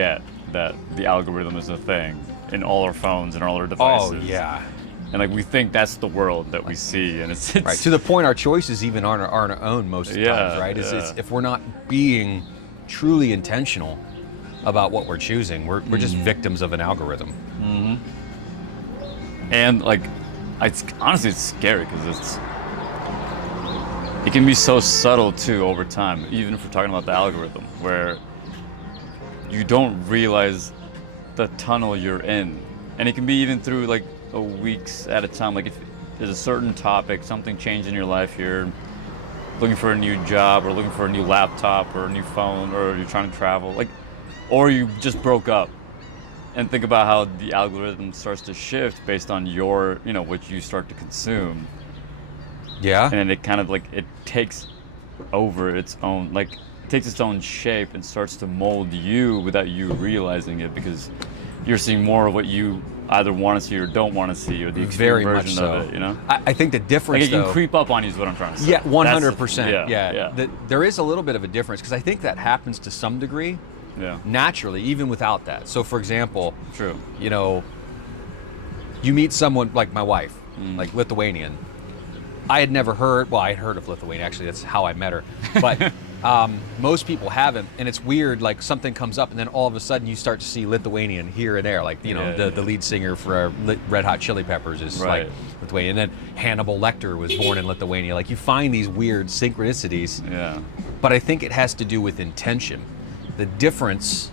get that the algorithm is a thing in all our phones and all our devices. Oh yeah. And like we think that's the world that we see, and it's Right, to the point our choices even aren't our own most of the times, right? It's if we're not being truly intentional about what we're choosing, we're just victims of an algorithm. And like, it's honestly it's scary because it can be so subtle too over time. Even if we're talking about the algorithm, where you don't realize the tunnel you're in, and it can be even through like weeks at a time. Like if there's a certain topic, something changed in your life, you're looking for a new job or looking for a new laptop or a new phone, or you're trying to travel, like, or you just broke up, and think about how the algorithm starts to shift based on your, what you start to consume. Yeah. And it kind of like, it takes over its own, like, takes its own shape and starts to mold you without you realizing it, because you're seeing more of what you either want to see or don't want to see, or the extreme Very much version so. of it, I think the difference, like it can creep up on you is what I'm trying to say. Yeah, 100%. Yeah. There is a little bit of a difference, because I think that happens to some degree naturally, even without that. So for example, True. You meet someone like my wife, like Lithuanian. I had never heard, I had heard of Lithuania, actually, that's how I met her. But most people haven't, and it's weird, like something comes up and then all of a sudden you start to see Lithuanian here and there. Like, the lead singer for Red Hot Chili Peppers is like Lithuanian. And then Hannibal Lecter was born in Lithuania. Like, you find these weird synchronicities. Yeah. But I think it has to do with intention. The difference,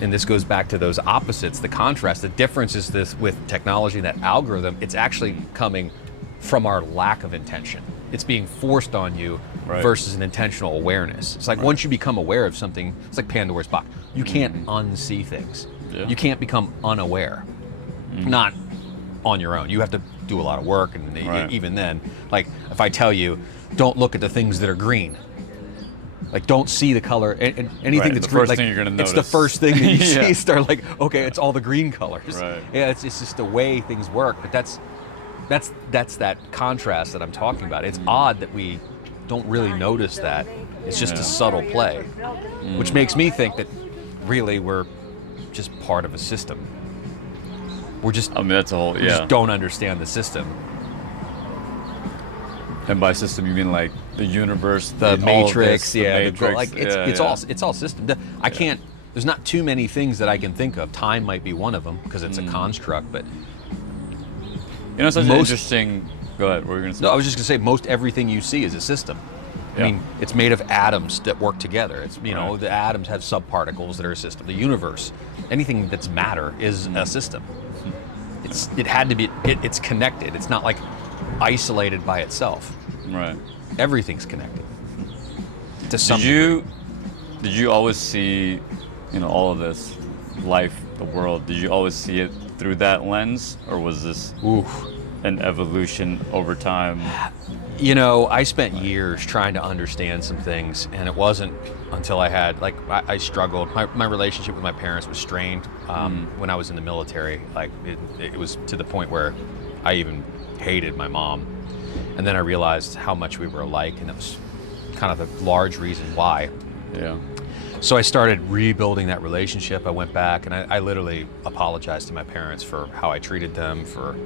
and this goes back to those opposites, the contrast, the difference is this with technology, that algorithm, it's actually coming from our lack of intention. It's being forced on you versus an intentional awareness. It's like once you become aware of something, it's like Pandora's box. You can't unsee things. Yeah. You can't become unaware. Not on your own. You have to do a lot of work, and even then, like if I tell you, don't look at the things that are green. Like, don't see the color, and anything that's green. The first thing you're gonna notice. It's the first thing that you see. Start like, okay, it's all the green colors. Right. Yeah, it's just the way things work. But that's that contrast that I'm talking about. It's odd that we don't really notice that. It's just a subtle play, which makes me think that really we're just part of a system. We're just. I mean, that's a whole. We just don't understand the system. And by system, you mean like the universe, the Matrix, the Matrix. Like it's all system. I can't. There's not too many things that I can think of. Time might be one of them because it's a construct, but such an interesting. Go ahead. What were you going to say? No, I was just going to say most everything you see is a system. I mean, it's made of atoms that work together. It's the atoms have subparticles that are a system. The universe, anything that's matter, is a system. It had to be. It's connected. It's not like isolated by itself. Right. Everything's connected. To some degree. Did you always see, all of this life, the world? Did you always see it through that lens, or was this an evolution over time? I spent years trying to understand some things, and it wasn't until I had, I struggled. My relationship with my parents was strained when I was in the military. Like, it was to the point where I even hated my mom. And then I realized how much we were alike, and it was kind of the large reason why. Yeah. So I started rebuilding that relationship. I went back and I literally apologized to my parents for how I treated them, for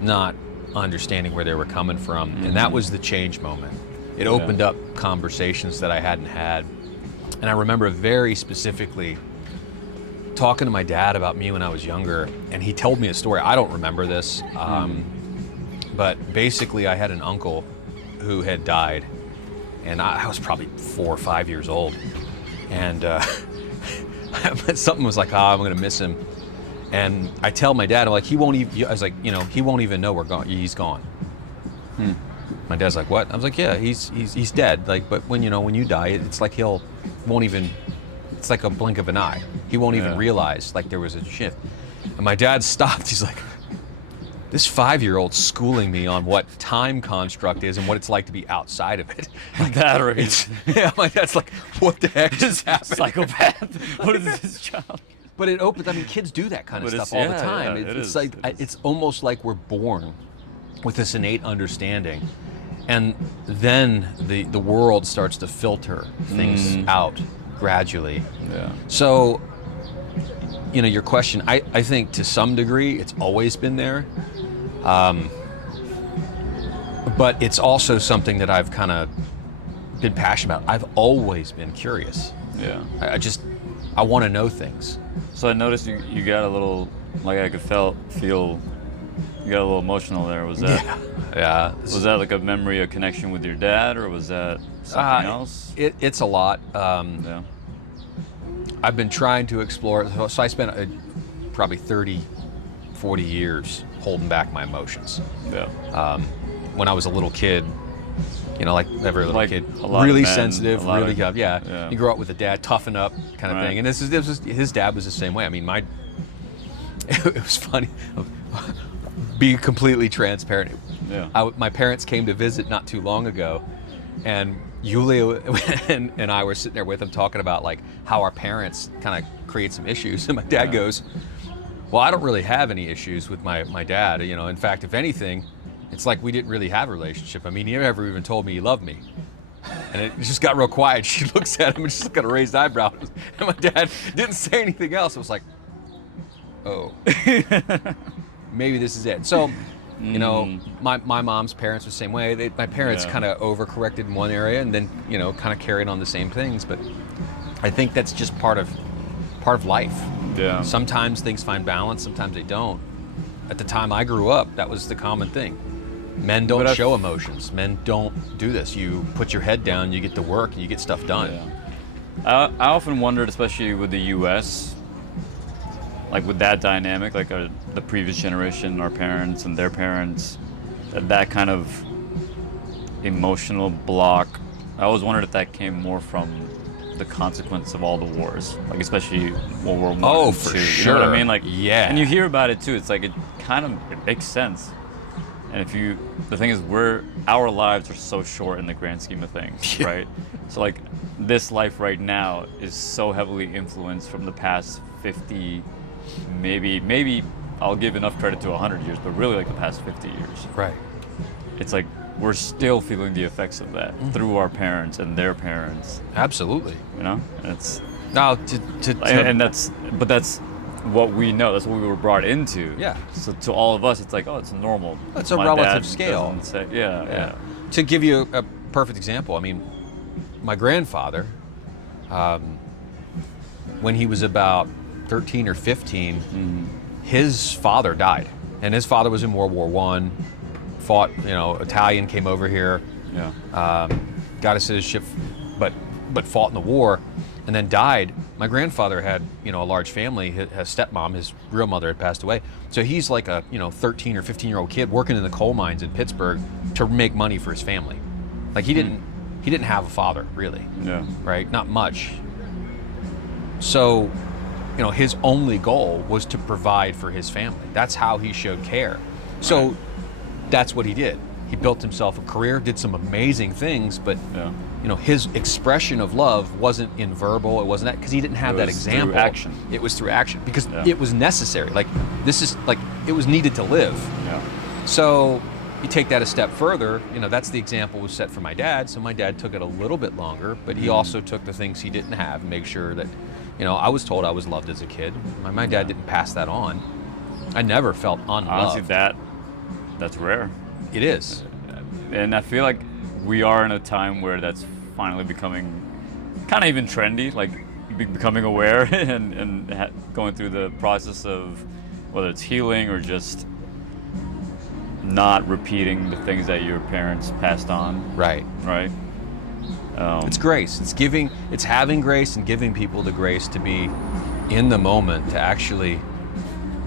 not understanding where they were coming from. And that was the change moment. It opened up conversations that I hadn't had. And I remember very specifically talking to my dad about me when I was younger, and he told me a story. I don't remember this, but basically I had an uncle who had died, and I was probably 4 or 5 years old, and something was like, I'm gonna miss him. And I tell my dad, I'm like, he won't even know we're gone. He's gone. My dad's like, what? I was like, yeah, he's dead. Like, but when you die, it's like it's like a blink of an eye. He won't even realize like there was a shift. And my dad stopped. He's like, this 5-year-old's schooling me on what time construct is and what it's like to be outside of it. Like that, or my dad's like, what the heck just happened? Psychopath. What is this child? But it opens. I mean, kids do that kind of stuff all the time. It's almost like we're born with this innate understanding, and then the world starts to filter things out gradually. Yeah. So your question, I think to some degree it's always been there. But it's also something that I've kind of been passionate about. I've always been curious. Yeah. I want to know things. So I noticed you got a little, like I could feel you got a little emotional there. Was that? Yeah. Was that like a memory, a connection with your dad, or was that something else? It's a lot. Yeah. I've been trying to explore. So I spent probably 30, 40 years holding back my emotions. Yeah. When I was a little kid, like every little kid, a lot really of men, sensitive, really tough. Yeah. Yeah. You grow up with a dad, toughen up kind of Right. thing. And this was his dad was the same way. I mean, it was funny. Be completely transparent. Yeah. My parents came to visit not too long ago, and Yulia and I were sitting there with them talking about like how our parents kind of create some issues. And my dad goes, "Well, I don't really have any issues with my dad. In fact, if anything, it's like we didn't really have a relationship. I mean, he never even told me he loved me." And it just got real quiet. She looks at him and just got a raised eyebrow. And my dad didn't say anything else. It was like, oh, maybe this is it. So, my mom's parents were the same way. My parents kind of overcorrected in one area and then, kind of carried on the same things. But I think that's just part of life. Yeah. Sometimes things find balance, sometimes they don't. At the time I grew up, that was the common thing. Men don't show emotions. Men don't do this. You put your head down, you get to work, and you get stuff done. Yeah. I often wondered, especially with the U.S., like with that dynamic, like the previous generation, our parents and their parents, that kind of emotional block. I always wondered if that came more from the consequence of all the wars, like especially World War I. Oh, and for II, sure. You know what I mean? Like, yeah. And you hear about it too. It's like it makes sense. And the thing is, our lives are so short in the grand scheme of things, right? So like, this life right now is so heavily influenced from the past 50, maybe I'll give enough credit to 100 years, but really like the past 50 years. Right. It's like we're still feeling the effects of that through our parents and their parents. Absolutely. And it's Now, that's what we know. That's what we were brought into. Yeah. So to all of us, it's like, oh, it's normal. It's a My relative dad scale. doesn't say- yeah. To give you a perfect example, I mean, my grandfather, when he was about 13 or 15, his father died. And his father was in World War I, fought, Italian, came over here, got a citizenship, but fought in the war, and then died. My grandfather had, a large family. His stepmom, his real mother, had passed away. So he's like a, 13 or 15-year-old kid working in the coal mines in Pittsburgh to make money for his family. Like he didn't have a father, really. Yeah. Right? Not much. So, his only goal was to provide for his family. That's how he showed care. So that's what he did. He built himself a career, did some amazing things, but his expression of love wasn't in verbal. It wasn't that, because he didn't have that example. Through action. It was through action because it was necessary. Like it was needed to live. Yeah. So you take that a step further. That's the example was set for my dad. So my dad took it a little bit longer, but he also took the things he didn't have and make sure that, I was told I was loved as a kid. My dad didn't pass that on. I never felt unloved. Honestly, that's rare. It is. And I feel like we are in a time where that's finally becoming kind of even trendy, like becoming aware and going through the process of whether it's healing or just not repeating the things that your parents passed on. Right. Right? It's grace. It's having grace and giving people the grace to be in the moment, to actually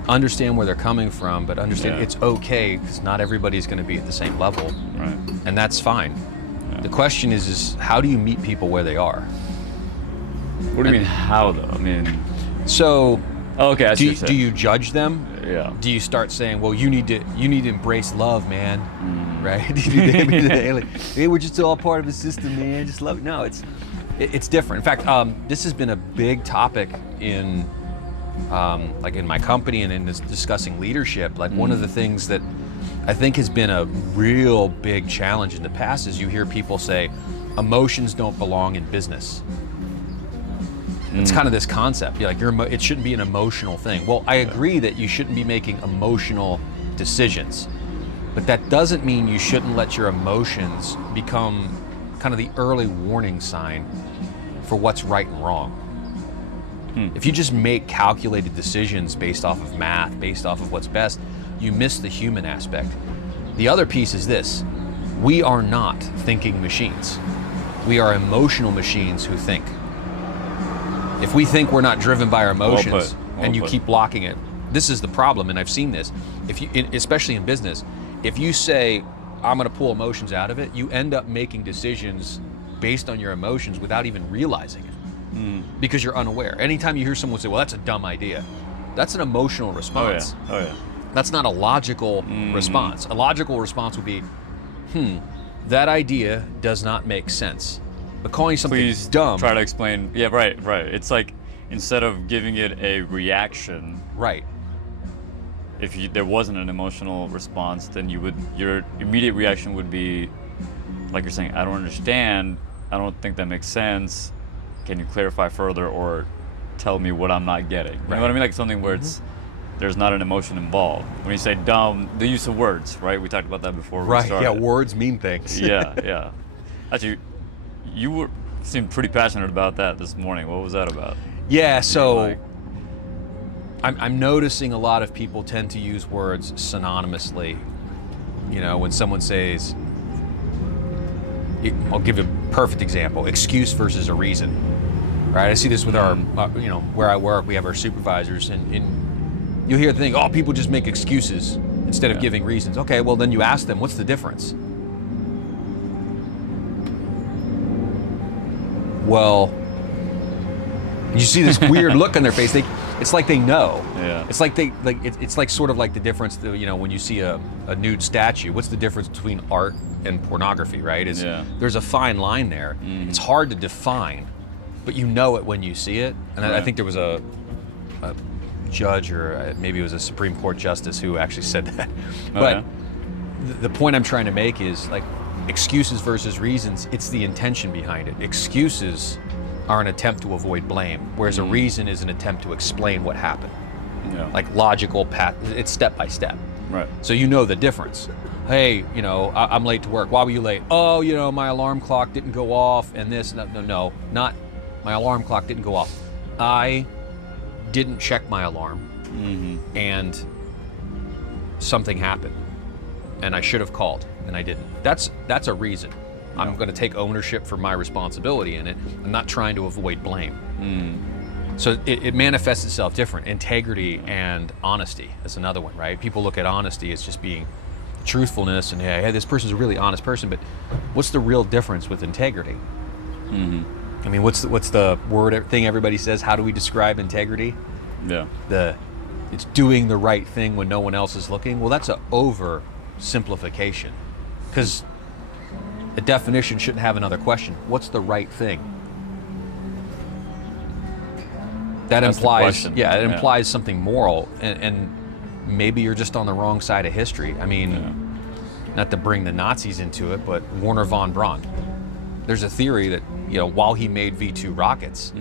understand where they're coming from, but understand it's okay because not everybody's going to be at the same level. Right. And that's fine. Yeah. The question is how do you meet people where they are? What do you mean how though? I mean, so okay, I see what you're do saying. you judge them? Yeah. Do you start saying, well, you need to embrace love, man, right? Hey, we're just all part of a system, man. Just love it. No, it's different. In fact, this has been a big topic in like in my company and in discussing leadership. Like one of the things that I think has been a real big challenge in the past is you hear people say, emotions don't belong in business. It's kind of this concept. You're like, it shouldn't be an emotional thing. Well, I agree that you shouldn't be making emotional decisions, but that doesn't mean you shouldn't let your emotions become kind of the early warning sign for what's right and wrong. If you just make calculated decisions based off of math, based off of what's best, you miss the human aspect. The other piece is this: we are not thinking machines. We are emotional machines who think. If we think we're not driven by our emotions, and you keep blocking it, this is the problem. And I've seen this. If you, especially in business, if you say, "I'm going to pull emotions out of it," you end up making decisions based on your emotions without even realizing it, because you're unaware. Anytime you hear someone say, "Well, that's a dumb idea," that's an emotional response. Oh yeah. That's not a logical response. A logical response would be, that idea does not make sense. But calling something Please dumb. try to explain. Yeah, right. It's like, instead of giving it a reaction, Right. if there wasn't an emotional response, then your immediate reaction would be, like you're saying, "I don't understand. I don't think that makes sense. Can you clarify further, or tell me what I'm not getting?" You know what I mean? Like something where there's not an emotion involved. When you say dumb, the use of words, right? We talked about that before. Right. We started. Yeah. Words mean things. Yeah. Actually, you seemed pretty passionate about that this morning. What was that about? Yeah. So I'm noticing a lot of people tend to use words synonymously. When someone says, I'll give you a perfect example: excuse versus a reason. Right. I see this with our, where I work. We have our supervisors, and you'll hear the thing, "Oh, people just make excuses instead of giving reasons." Okay, well then you ask them, what's the difference? Well, you see this weird look on their face. It's like they know. Yeah. It's like it's like sort of like the difference, when you see a nude statue. What's the difference between art and pornography, right? There's a fine line there. It's hard to define, but you know it when you see it. And I think there was a judge, or maybe it was a Supreme Court justice, who actually said that. But the point I'm trying to make is, like, excuses versus reasons, it's the intention behind it. Excuses are an attempt to avoid blame, whereas a reason is an attempt to explain what happened. Like logical path, it's step by step. Right. So you know the difference. Hey, I'm late to work. Why were you late? Oh, my alarm clock didn't go off, and this. No, not my alarm clock didn't go off. I didn't check my alarm, and something happened, and I should have called, and I didn't. That's a reason. I'm going to take ownership for my responsibility in it. I'm not trying to avoid blame. So it manifests itself different. Integrity and honesty is another one, right? People look at honesty as just being truthfulness, and hey, this person's a really honest person, but what's the real difference with integrity? I mean, what's the word thing everybody says? How do we describe integrity? Yeah. It's doing the right thing when no one else is looking. Well, that's an oversimplification, because a definition shouldn't have another question. What's the right thing? That implies, implies something moral, and maybe you're just on the wrong side of history. I mean, not to bring the Nazis into it, but Werner von Braun. There's a theory that, while he made V2 rockets,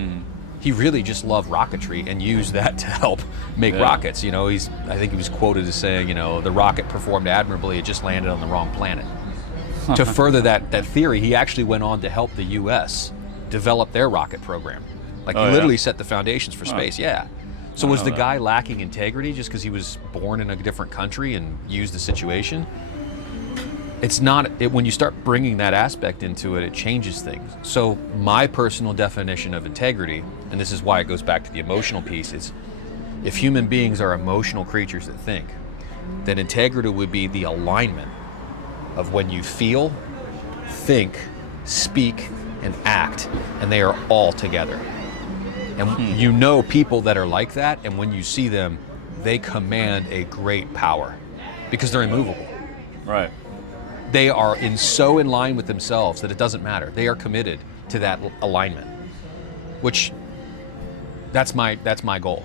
he really just loved rocketry and used that to help make rockets. I think he was quoted as saying, the rocket performed admirably, it just landed on the wrong planet. To further that theory, he actually went on to help the U.S. develop their rocket program. Like, he literally set the foundations for space. Yeah. So was the guy lacking integrity just because he was born in a different country and used the situation? It's not. When you start bringing that aspect into it, it changes things. So my personal definition of integrity, and this is why it goes back to the emotional piece, is if human beings are emotional creatures that think, then integrity would be the alignment of when you feel, think, speak, and act, and they are all together. And people that are like that, and when you see them, they command a great power because they're immovable. Right. They are so in line with themselves that it doesn't matter. They are committed to that alignment, which that's my goal.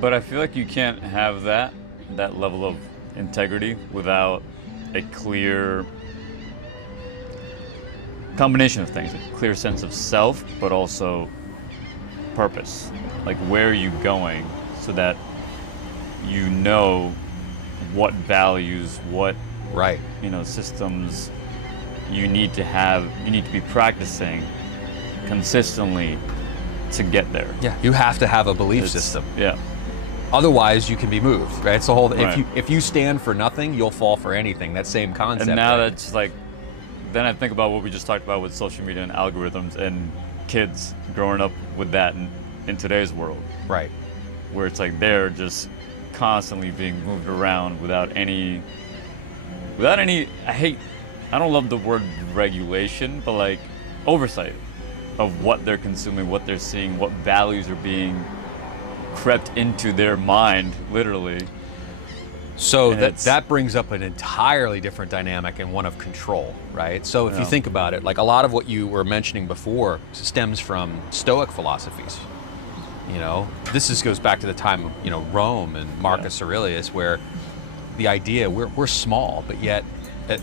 But I feel like you can't have that level of integrity without a clear combination of things, a clear sense of self, but also purpose. Like, where are you going, so that you know what values, what Right. systems you need to have, you need to be practicing consistently to get there. Yeah. You have to have a belief It's- system. Yeah. Otherwise, you can be moved. Right. It's the whole. Right. If you stand for nothing, you'll fall for anything. That same concept. And now right? that's like, then I think about what we just talked about with social media and algorithms and kids growing up with that in today's world, Right. where it's like they're just constantly being moved around without any, I don't love the word regulation, but like oversight of what they're consuming, what they're seeing, what values are being crept into their mind, literally. So And that brings up an entirely different dynamic and one of control, right? So if you Yeah. think about it, like a lot of what you were mentioning before stems from Stoic philosophies. This goes back to the time of Rome and Marcus Aurelius, where the idea we're small, but yet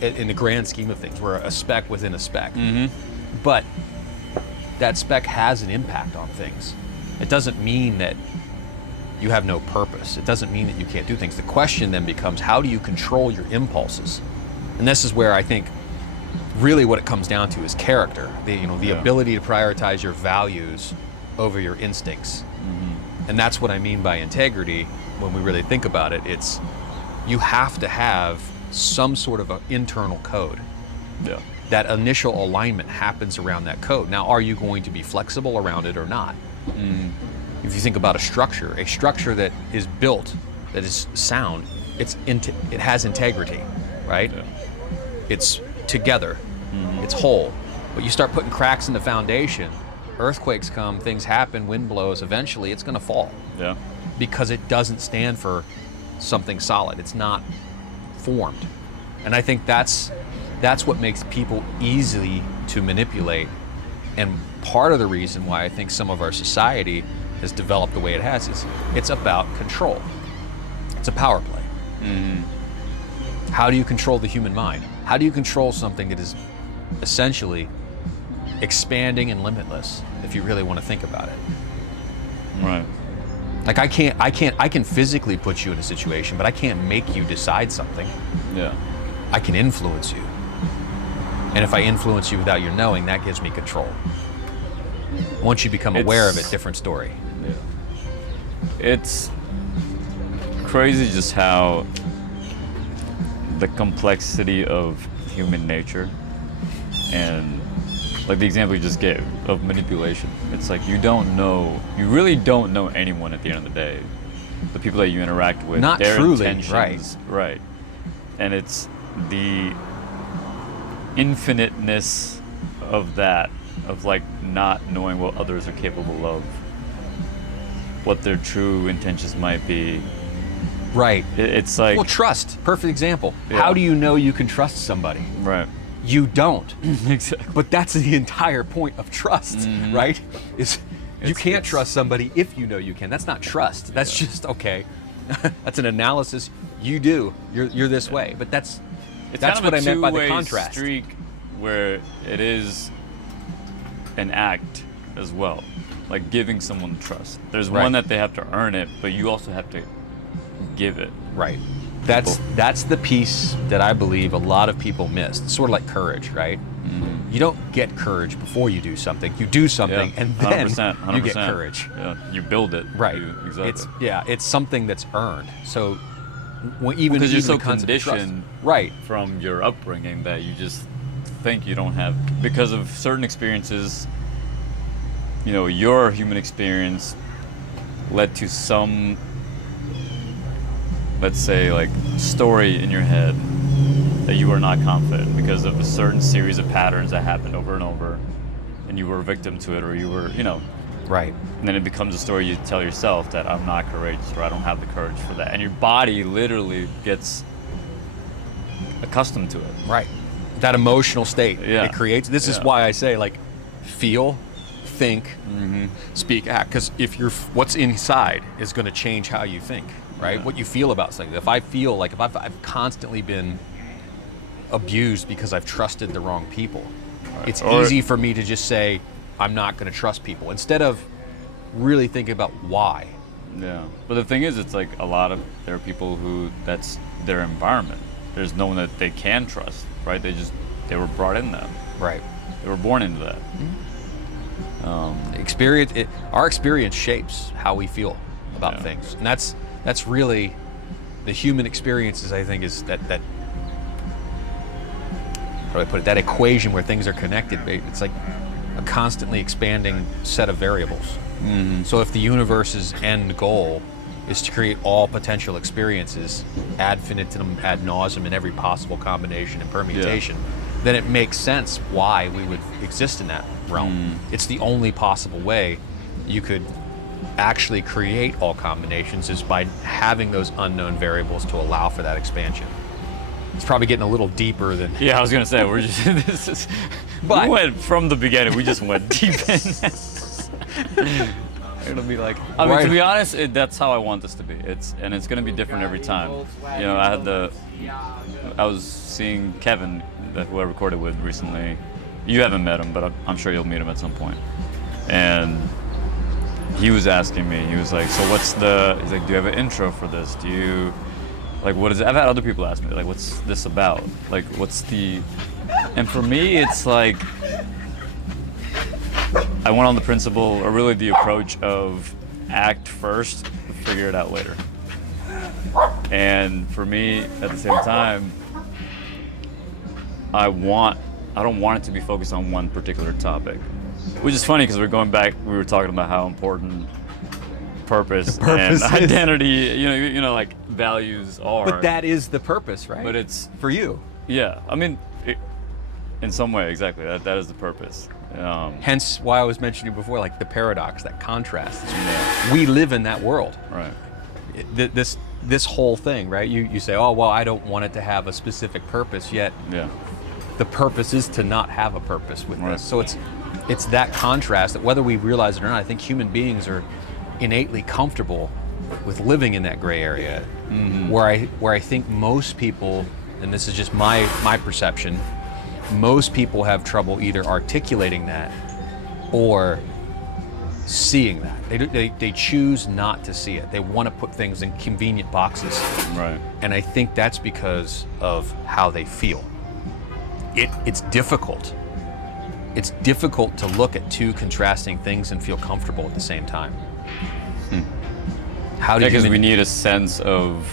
in the grand scheme of things, we're a speck within a speck. Mm-hmm. But that speck has an impact on things. It doesn't mean that you have no purpose. It doesn't mean that you can't do things. The question then becomes, how do you control your impulses? And this is where I think really what it comes down to is character. The ability to prioritize your values over your instincts. Mm-hmm. And that's what I mean by integrity when we really think about it. It's you have to have some sort of an internal code. Yeah. That initial alignment happens around that code. Now, are you going to be flexible around it or not? If you think about a structure that is built, that is sound, it has integrity, right? Yeah. It's together, it's whole. But you start putting cracks in the foundation, earthquakes come, things happen, wind blows, eventually it's gonna fall Yeah. because it doesn't stand for something solid. It's not formed. And I think that's what makes people easy to manipulate. And part of the reason why I think some of our society has developed the way it has is it's about control. It's a power play. How do you control the human mind? How do you control something that is essentially expanding and limitless, if you really want to think about it? Right. Like I can physically put you in a situation, but I can't make you decide something. Yeah. I can influence you. And if I influence you without your knowing, that gives me control. Once you become aware of it, different story. Yeah. It's crazy just how the complexity of human nature, and like the example you just gave of manipulation. It's like you really don't know anyone at the end of the day. The people that you interact with, Not their truly, intentions, right. And it's the infiniteness of that, of like not knowing what others are capable of, what their true intentions might be. Right. It's like, Well, trust. Perfect example. Yeah. How do you know you can trust somebody? right. You don't. Exactly. But that's the entire point of trust, right? Is you can't it's- trust somebody if you know you can. That's not trust. That's just okay. That's an analysis. You do. You're this way. But that's It's that's kind of what a I meant by the two-way contrast. streak where it is an act as well, like giving someone trust. There's Right. one that they have to earn it, but you also have to give it. Right. That's the piece that I believe a lot of people miss. It's sort of like courage, right? You don't get courage before you do something. You do something, and then 100%, you get courage. Yeah, you build it. Right. Exactly. It's something that's earned. So even Because you're even so the concept of trust- conditioned right? from your upbringing that you just think you don't have, because of certain experiences. Your human experience led to some, let's say, like story in your head that you were not confident because of a certain series of patterns that happened over and over, and you were a victim to it, or you were, Right. and then it becomes a story you tell yourself that I'm not courageous, or I don't have the courage for that, and your body literally gets accustomed to it. Right. That emotional state Yeah. it creates. This is Yeah. why I say, like, feel, think, speak, act. Because what's inside is going to change how you think, right? Yeah. What you feel about something. If I feel like if I've constantly been abused because I've trusted the wrong people, it's Or- easy for me to just say I'm not going to trust people instead of really thinking about why. Yeah, but the thing is, it's like there are people who that's their environment. There's no one that they can trust, right? They were brought in that. Right. They were born into that. Our experience shapes how we feel about things, and that's really the human experiences. I think is that how do I put it? That equation where things are connected. It's like a constantly expanding set of variables. So if the universe's end goal is to create all potential experiences ad infinitum, ad nauseum, in every possible combination and permutation, then it makes sense why we would exist in that realm. It's the only possible way you could actually create all combinations is by having those unknown variables to allow for that expansion. It's probably getting a little deeper than... Yeah, I was gonna say we're just we went from the beginning. We just went deep in. It'll be like, I mean, to be honest, that's how I want this to be. It's gonna be different every time. You know, I was seeing Kevin, who I recorded with recently. You haven't met him, but I'm sure you'll meet him at some point. And he was asking me, he was like, so he's like, do you have an intro for this? Do you, like, what is it? I've had other people ask me, like, what's this about? Like, and for me, it's like, I went on the principle, or really the approach of act first, figure it out later. And for me, at the same time, I don't want it to be focused on one particular topic. Which is funny because we were talking about how important purpose and identity, you know, like values are. But that is the purpose, right? But it's for you. Yeah, I mean, in some way, exactly. That is the purpose. Hence why I was mentioning before, like the paradox, that contrast. We live in that world. Right. This whole thing, right? You say, oh well, I don't want it to have a specific purpose, yet the purpose is to not have a purpose with this. So it's that contrast that, whether we realize it or not, I think human beings are innately comfortable with living in that gray area, where I think most people, and this is just my perception, most people have trouble either articulating that or seeing that. They choose not to see it. They want to put things in convenient boxes. Right. And I think that's because of how they feel. It's difficult. It's difficult to look at two contrasting things and feel comfortable at the same time. Because we need a sense of,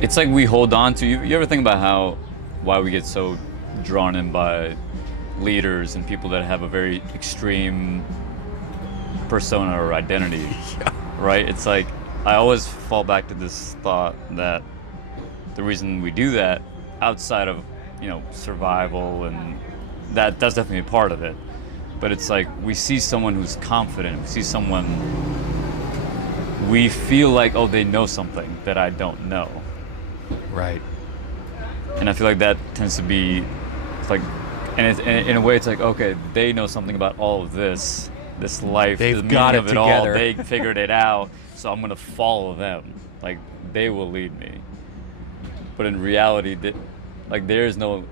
it's like we hold on to, you ever think about why we get so drawn in by leaders and people that have a very extreme persona or identity, right? It's like, I always fall back to this thought that the reason we do that, outside of, survival, and that's definitely a part of it, but it's like we see someone who's confident, we see someone, we feel like, oh, they know something that I don't know. Right. And I feel like that tends to be, it's like, and in a way, it's like, okay, they know something about all of this life, they've the got meaning it of it together. all. They figured it out, so I'm gonna follow them. Like, they will lead me. But in reality, there is no,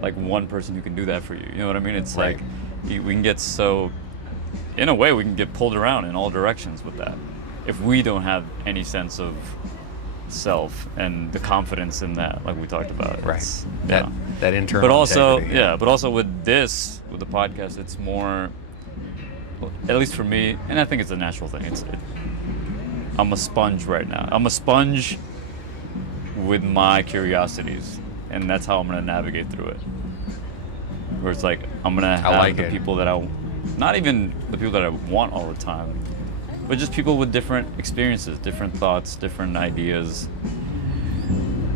one person who can do that for you. You know what I mean? It's right. like, we can get so, in a way, we can get pulled around in all directions with that, if we don't have any sense of self and the confidence in that, like we talked about. Right. That internal. But also, integrity. but also with the podcast, it's more, at least for me, and I think it's a natural thing. I'm a sponge right now. I'm a sponge with my curiosities, and that's how I'm gonna navigate through it. Where it's like, I'm gonna have the people that not even the people that I want all the time, but just people with different experiences, different thoughts, different ideas.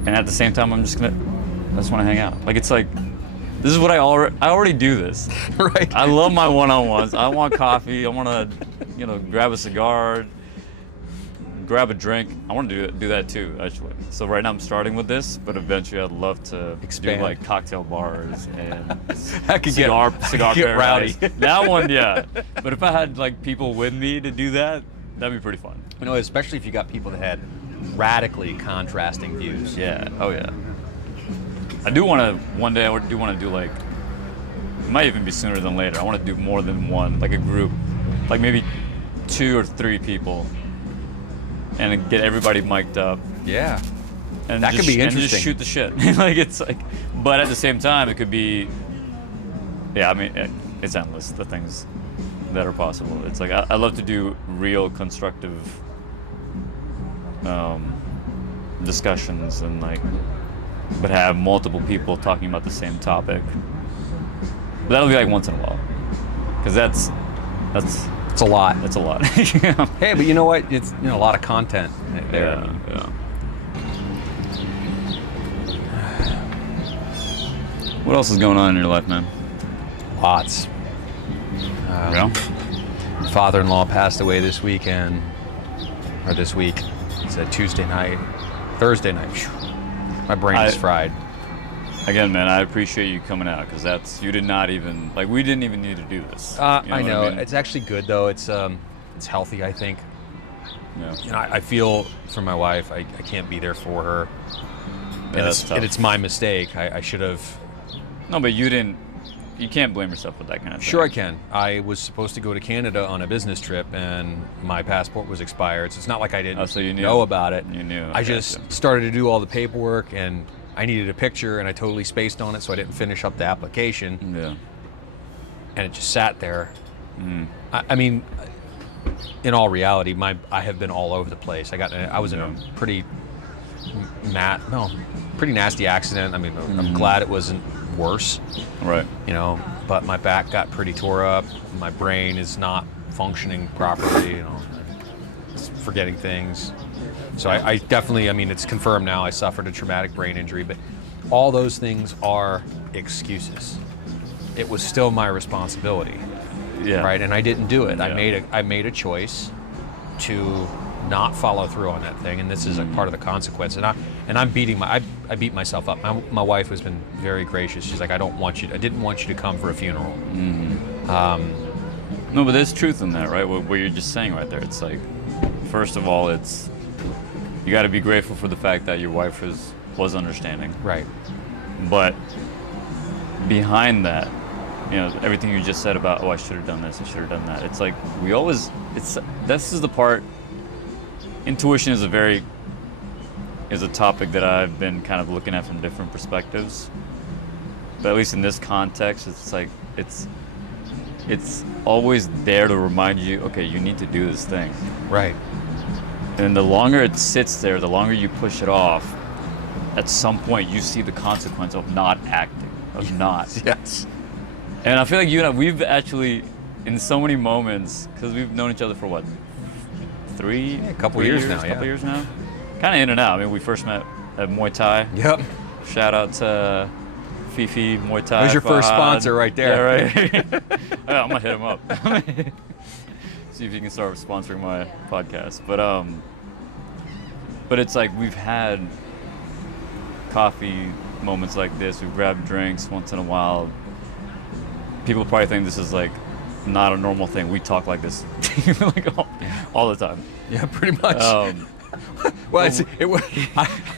And at the same time, I just wanna hang out. Like, it's like, this is what I already do this. Right. I love my one-on-ones. I want coffee. I wanna, grab a cigar, grab a drink. I want to do that too, actually. So right now I'm starting with this, but eventually I'd love to expand, do like cocktail bars and I could cigar get rowdy. That one, yeah. But if I had people with me to do that, that'd be pretty fun. Especially if you got people that had radically contrasting views. Yeah. Oh yeah. I do want to one day. I do want to do it might even be sooner than later. I want to do more than one, like a group like maybe 2 or 3 people, and get everybody mic'd up. Yeah. And That could be And just interesting. shoot the shit. Like it's like, but at the same time, it could be. Yeah, I mean, it's endless, the things that are possible. It's like I love to do real constructive discussions and like, but have multiple people talking about the same topic. But that'll be like once in a while, because that's It's a lot. a lot. Yeah. Hey, but you know what? It's a lot of content there. Yeah. What else is going on in your life, man? Lots. Yeah. Father-in-law passed away this weekend, or this week. It's a Tuesday night, Thursday night. Phew. My brain is fried. Again, man, I appreciate you coming out, because you did not even, like, we didn't even need to do this. I know. what I mean? It's actually good though. It's healthy, I think. Yeah. I feel for my wife. I can't be there for her, Yeah, that's tough. and it's my mistake. I should have. No, but you didn't. You can't blame yourself with that kind of thing. Sure, I can. I was supposed to go to Canada on a business trip, and my passport was expired. So it's not like I didn't so you knew. know about it. You knew. I just started to do all the paperwork, and I needed a picture, and I totally spaced on it, so I didn't finish up the application, Yeah. and it just sat there. I mean, in all reality, I have been all over the place. I was in a pretty nasty accident. I mean, I'm glad it wasn't worse. Right. But my back got pretty tore up. My brain is not functioning properly. It's forgetting things. So I definitely, I mean, it's confirmed now I suffered a traumatic brain injury, but all those things are excuses. It was still my responsibility, Yeah. right? And I didn't do it. Yeah. I made a choice to not follow through on that thing, and this is a part of the consequence. And I beat myself up. My wife has been very gracious. She's like, I didn't want you to come for a funeral. No, but there's truth in that, right? What you're just saying right there. It's like, first of all, you got to be grateful for the fact that your wife was understanding. Right. But behind that, everything you just said about, I should have done this, I should have done that. It's like this is the part. Intuition is a topic that I've been kind of looking at from different perspectives. But at least in this context, it's like it's always there to remind you, okay, you need to do this thing. Right. And the longer it sits there, the longer you push it off, at some point you see the consequence of not acting, of not. Yes. And I feel like you and I, we've actually, in so many moments, because we've known each other for what, a couple years now, couple years now? Kind of in and out. I mean, we first met at Muay Thai. Yep. Shout out to Fifi Muay Thai. There's your first Fahad. sponsor right there. Yeah, right. I'm gonna hit him up. See if he can start sponsoring my podcast. But it's like we've had coffee moments like this. We grab drinks once in a while. People probably think this is like not a normal thing. We talk like this like all the time. Yeah, pretty much. Well,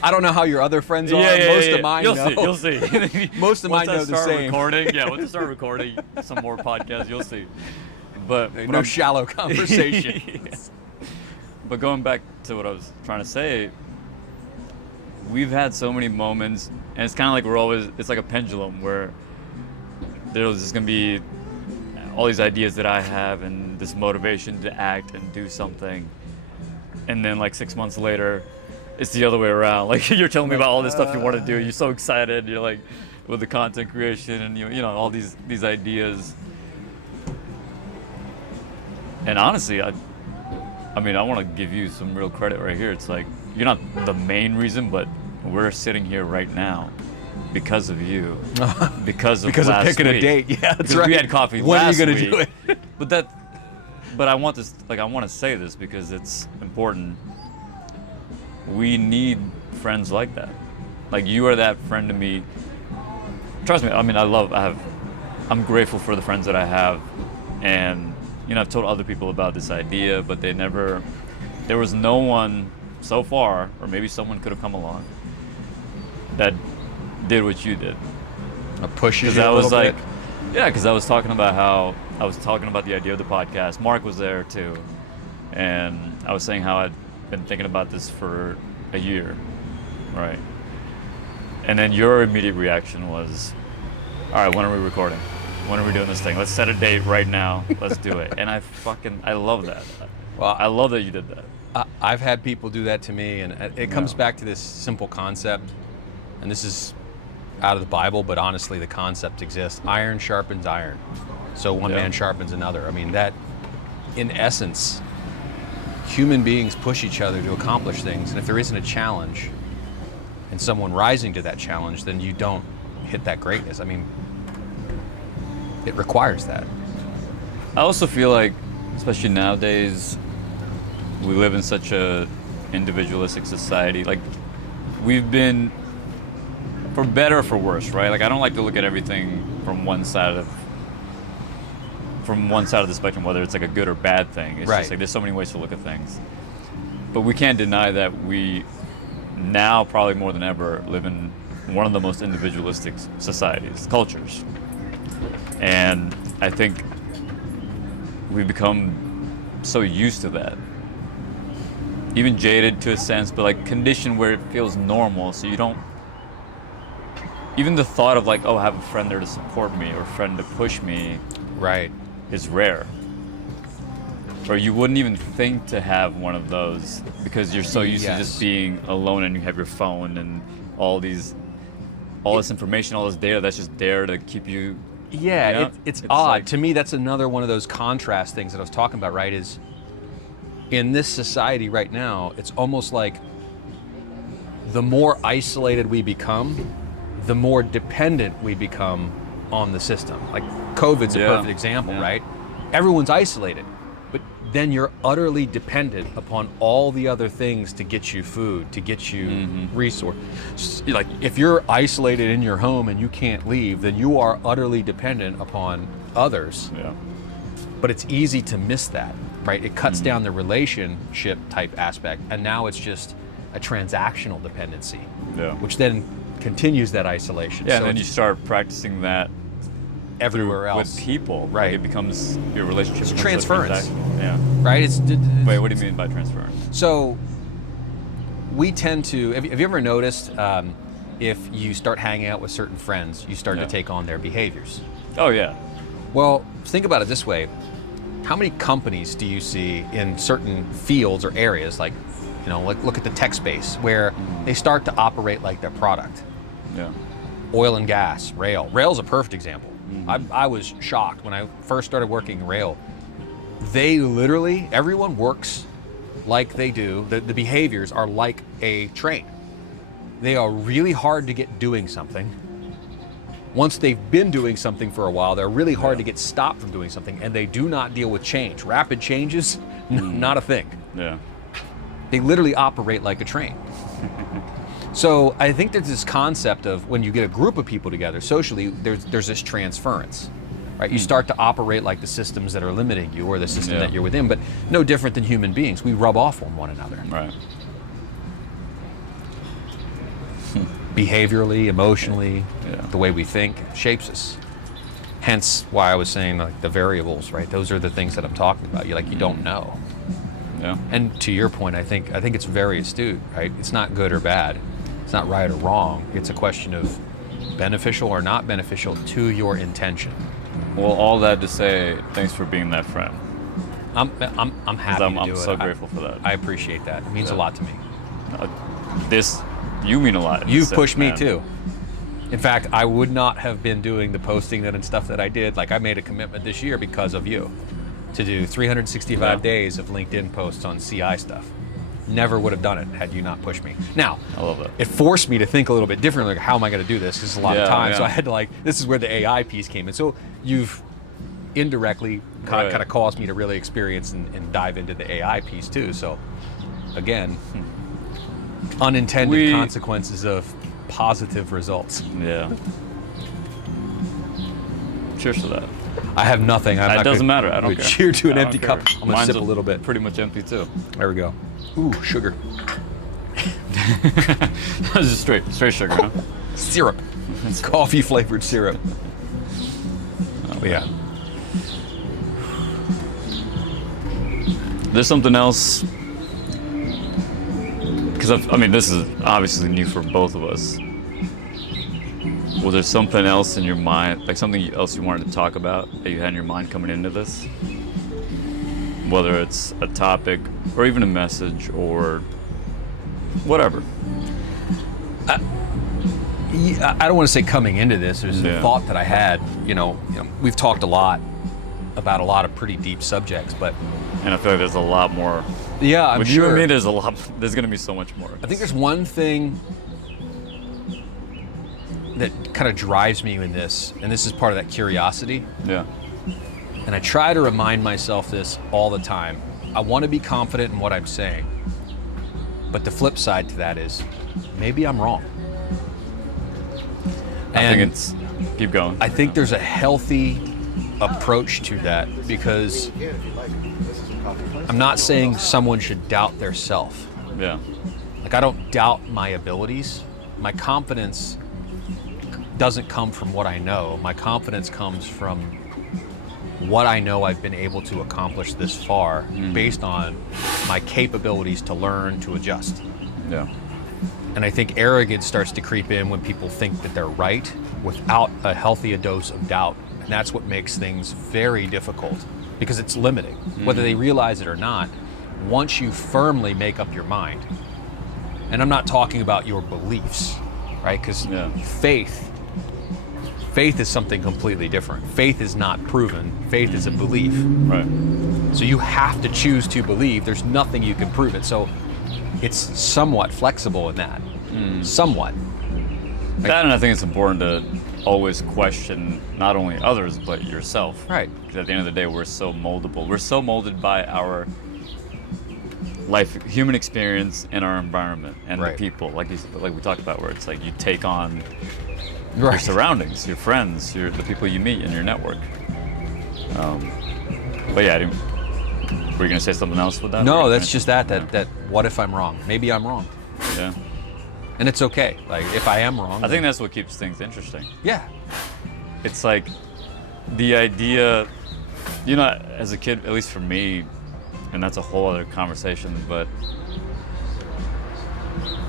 I don't know how your other friends are. Most of mine know. You'll see. Most of mine know the same. Once I start recording some more podcasts, you'll see. But No shallow conversation. Yes. But going back to what I was trying to say, we've had so many moments, and it's kind of like it's like a pendulum where there's just going to be all these ideas that I have and this motivation to act and do something. And then like 6 months later, it's the other way around. Like you're telling me about all this stuff you want to do. You're so excited. You're like with the content creation and you know all these ideas. And honestly, I want to give you some real credit right here. It's like you're not the main reason, but we're sitting here right now because of you. Because of last picking week. a date. Yeah, that's because right. we had coffee when last are you week. gonna do it? But I want this. Like I want to say this because it's important. We need friends like that. Like you are that friend to me. Trust me. I mean, I'm grateful for the friends that I have, and I've told other people about this idea, but there was no one so far, or maybe someone could have come along that did what you did. A push you Because I was like, bit. yeah, because I was talking about how I was talking about the idea of the podcast. Mark was there too, and I was saying how I'd been thinking about this for a year, right? And then your immediate reaction was, all right, when are we recording? When are we doing this thing? Let's set a date right now. Let's do it. And I love that. Well, I love that you did that. I've had people do that to me, and it comes back to this simple concept, and this is out of the Bible, but honestly, the concept exists. Iron sharpens iron, so one man sharpens another. I mean, that, in essence, human beings push each other to accomplish things, and if there isn't a challenge and someone rising to that challenge, then you don't hit that greatness. I mean, it requires that. I also feel like, especially nowadays, we live in such a individualistic society. Like, we've been, for better or for worse, right? Like, I don't like to look at everything from one side of the spectrum, whether it's like a good or bad thing. It's just like there's so many ways to look at things. But we can't deny that we now, probably more than ever, live in one of the most individualistic societies, cultures. And I think we've become so used to that. Even jaded to a sense, but like conditioned where it feels normal, so you don't, even the thought of like, oh, I have a friend there to support me or a friend to push me, Right. is rare. Or you wouldn't even think to have one of those because you're so used to just being alone, and you have your phone and all this information, all this data that's just there to keep you. Yeah, you know? it's odd. like- To me, that's another one of those contrast things that I was talking about, right? Is in this society right now, it's almost like the more isolated we become, the more dependent we become on the system. Like COVID's a perfect example, right? Everyone's isolated, but then you're utterly dependent upon all the other things to get you food, to get you resources. Like if you're isolated in your home and you can't leave, then you are utterly dependent upon others. Yeah. But it's easy to miss that, right? It cuts down the relationship type aspect, and now it's just a transactional dependency, which then continues that isolation. Yeah, so and then you start practicing that everywhere else with people. Right. Like it becomes your relationship. It's becomes a transference. transaction. Yeah. right? Wait, what do you mean by transference? So we tend to. Have you ever noticed if you start hanging out with certain friends, you start to take on their behaviors? Oh yeah. Well, think about it this way: how many companies do you see in certain fields or areas, like, you know, like look at the tech space, where they start to operate like their product? Yeah. Oil and gas, rail. Rail's a perfect example. I was shocked when I first started working rail. They literally, everyone works like they do. The behaviors are like a train. They are really hard to get doing something. Once they've been doing something for a while, they're really hard to get stopped from doing something, and they do not deal with change. Rapid changes, not a thing. Yeah. They literally operate like a train. So I think there's this concept of when you get a group of people together socially, there's this transference, right? You start to operate like the systems that are limiting you or the system that you're within, but no different than human beings. We rub off on one another. Right. Behaviorally, emotionally, the way we think shapes us. Hence why I was saying like the variables, right? Those are the things that I'm talking about. You don't know. Yeah. And to your point, I think it's very astute, right? It's not good or bad. It's not right or wrong. It's a question of beneficial or not beneficial to your intention. Well, all that to say, thanks for being that friend. I'm happy to do I'm it. so grateful for that. I appreciate that. It means a lot to me. You mean a lot. in You've this sense, pushed me man. too. In fact, I would not have been doing the posting and stuff that I did. Like I made a commitment this year because of you to do 365 days of LinkedIn posts on CI stuff. Never would have done it had you not pushed me. Now, I love that. it forced me to think a little bit differently. Like, how am I going to do this? This is a lot of time. So I had to this is where the AI piece came in. So you've indirectly kind of caused me to really experience and dive into the AI piece too. So again, unintended consequences of positive results. Yeah. Cheers to that. I have nothing. It doesn't matter. I don't care. Cheer to an I empty don't cup. care. I'm going to Mine's sip a little bit. Pretty much empty too. There we go. Ooh, sugar. That's just straight sugar, huh? Syrup. Coffee flavored syrup. Oh, yeah. There's something else, because I mean, this is obviously new for both of us. Was there something else in your mind, like something else you wanted to talk about that you had in your mind coming into this? Whether it's a topic or even a message or whatever. I don't want to say coming into this. There's a thought that I had. We've talked a lot about a lot of pretty deep subjects, but And I feel like there's a lot more. yeah, I'm With sure. you and me, there's a lot. There's going to be so much more. I think there's one thing that kind of drives me in this, and this is part of that curiosity. Yeah. And I try to remind myself this all the time. I want to be confident in what I'm saying, but the flip side to that is maybe I'm wrong. I think it's. Keep going. I think there's a healthy approach to that, because I'm not saying someone should doubt their self. Yeah. Like, I don't doubt my abilities. My confidence doesn't come from what I know. My confidence comes from what I know I've been able to accomplish this far based on my capabilities to learn, to adjust. Yeah. And I think arrogance starts to creep in when people think that they're right without a healthy dose of doubt. And that's what makes things very difficult, because it's limiting. Whether they realize it or not, once you firmly make up your mind, and I'm not talking about your beliefs, right? Because faith is something completely different. Faith is not proven. Faith is a belief. Right. So you have to choose to believe. There's nothing you can prove it. So it's somewhat flexible in that. Somewhat. That, and I think it's important to always question not only others but yourself. Right. Because at the end of the day, we're so moldable. We're so molded by our life, human experience, and our environment, and the people. Like we talked about, where it's like you take on your surroundings, your friends, the people you meet in your network. But yeah, were you gonna say something else with that? No, that's just that what if I'm wrong? Maybe I'm wrong. Yeah. And it's okay. Like, if I am wrong. I think that's what keeps things interesting. Yeah. It's like the idea, as a kid, at least for me, and that's a whole other conversation, but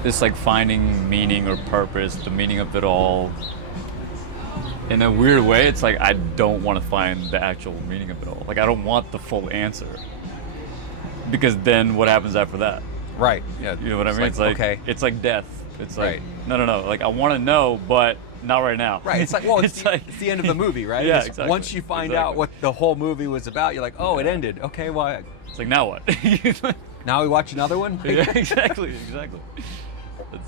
this like finding meaning or purpose, the meaning of it all. In a weird way, it's like I don't want to find the actual meaning of it all. Like, I don't want the full answer. Because then what happens after that? Right. Yeah. You know what I mean? It's like okay. It's like death. It's like no. Like, I want to know, but not right now. Right. It's like, well, it's the end of the movie, right? Yeah, It's exactly. Once you find out what the whole movie was about, you're like, oh, it ended. Okay, well, it's like, now what? now we watch another one? Yeah, exactly.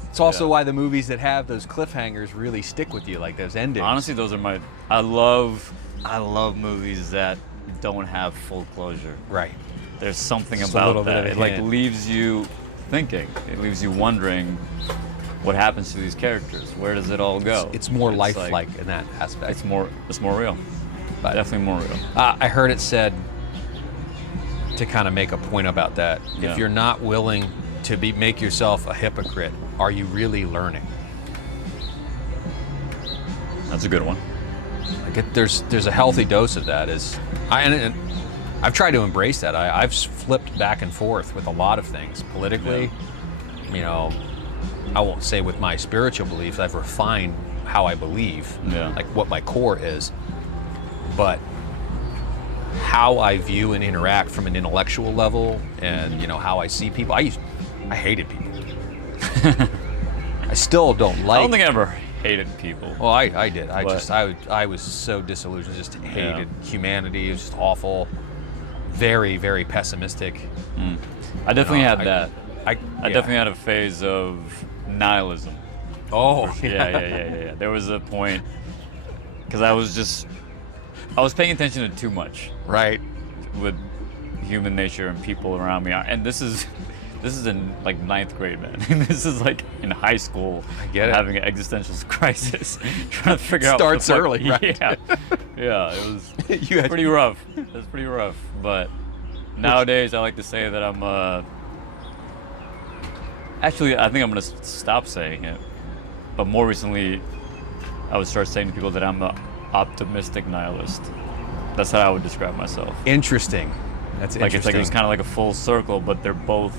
It's also why the movies that have those cliffhangers really stick with you, like those endings. Honestly, those are I love movies that don't have full closure. Right. There's something Just about that. It like hint. leaves you thinking. It leaves you wondering what happens to these characters. Where does it all go? It's more lifelike in that aspect. It's more real. But definitely more real. I heard it said, to kind of make a point about that, Yeah. if you're not willing to make yourself a hypocrite, are you really learning? That's a good one. Like, there's a healthy dose of that. And I've tried to embrace that. I've flipped back and forth with a lot of things politically. Yeah. I won't say with my spiritual beliefs. I've refined how I believe, like what my core is. But how I view and interact from an intellectual level, and how I see people. I hated people. I still don't like. I don't think I ever hated people. Well, I did. I was so disillusioned. Just hated humanity. It was just awful. Very, very pessimistic. I definitely had that. I definitely had a phase of nihilism. Oh, Yeah. There was a point, because I was paying attention to too much. Right. With human nature and people around me. And this is in like 9th grade, man. This is like in high school. I get it. Having an existential crisis, trying to figure out. Starts early, right? Yeah. It was pretty rough. It was pretty rough. But nowadays, I like to say that I'm. Actually, I think I'm gonna stop saying it. But more recently, I would start saying to people that I'm an optimistic nihilist. That's how I would describe myself. Interesting. That's Like it's like it was interesting. kind of like a full circle, but they're both.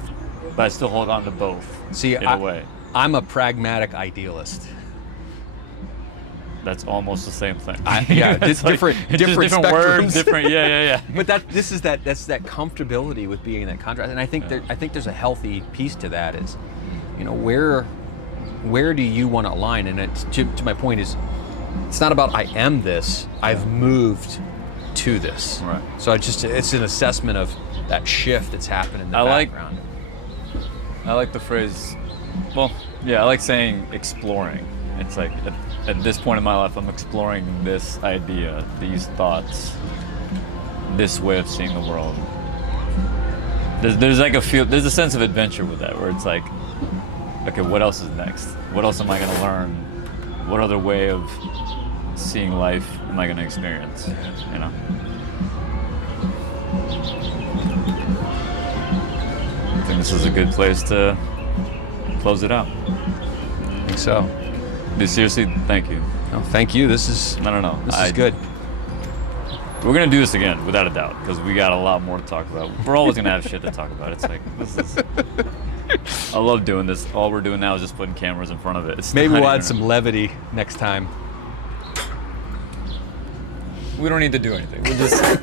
But I still hold on to both. See, in a way. I'm a pragmatic idealist. That's almost the same thing. Yeah, It's like- different it's just different words, spectrums. different. Yeah. But that's that comfortability with being in that contrast, and I think there's a healthy piece to that. Is, you know, where do you want to align? And it's, to my point is, it's not about I am this. I've moved to this. Right. So it's an assessment of that shift that's happened in the I like- background. I like the phrase. Well, yeah, I like saying exploring. It's like at this point in my life, I'm exploring this idea, these thoughts, this way of seeing the world. There's like there's a sense of adventure with that, where it's like, okay, what else is next? What else am I going to learn? What other way of seeing life am I going to experience? You know. I think this is a good place to close it out. I think so. Dude, seriously, thank you. No, thank you. This is This is good. We're gonna do this again, without a doubt, because we got a lot more to talk about. We're always gonna have shit to talk about. It's like this is. I love doing this. All we're doing now is just putting cameras in front of it. It's Maybe not we'll add even- some levity next time. We don't need to do anything. We'll just.